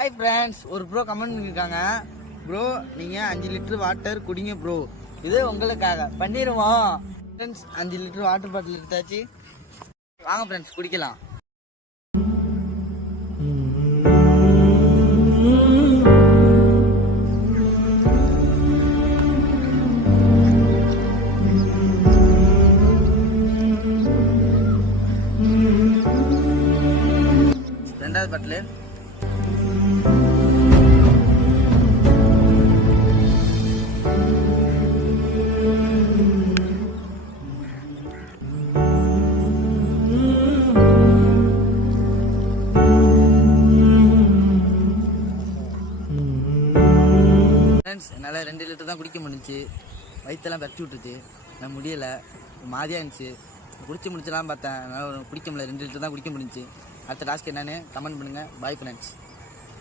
Hi friends, ஒரு bro comment பண்ணியிருக்காங்க. Bro நீங்கள் 5 லிட்டர் வாட்டர் குடிங்க ப்ரோ, இது உங்களுக்காக பண்ணிடுவோம். ஃப்ரெண்ட்ஸ் 5 லிட்டர் வாட்டர் பாட்டில் எடுத்தாச்சு, வாங்க ஃப்ரெண்ட்ஸ் குடிக்கலாம். ரெண்டாவது பாட்டில் என்னால் 2 லிட்டர் தான் குடிக்க முடிஞ்சிச்சு. வயிற்றெல்லாம் பற்றி விட்டுருச்சு, நான் முடியலை, மாதிரியாக இருந்துச்சு. குடிச்சு முடிச்சலாம் பார்த்தேன், என்னால் குடிக்க முடியல. 2 லிட்டர் தான் குடிக்க முடிஞ்சிச்சு. அடுத்த டாஸ்க் என்னன்னு கமெண்ட் பண்ணுங்கள். Bye friends.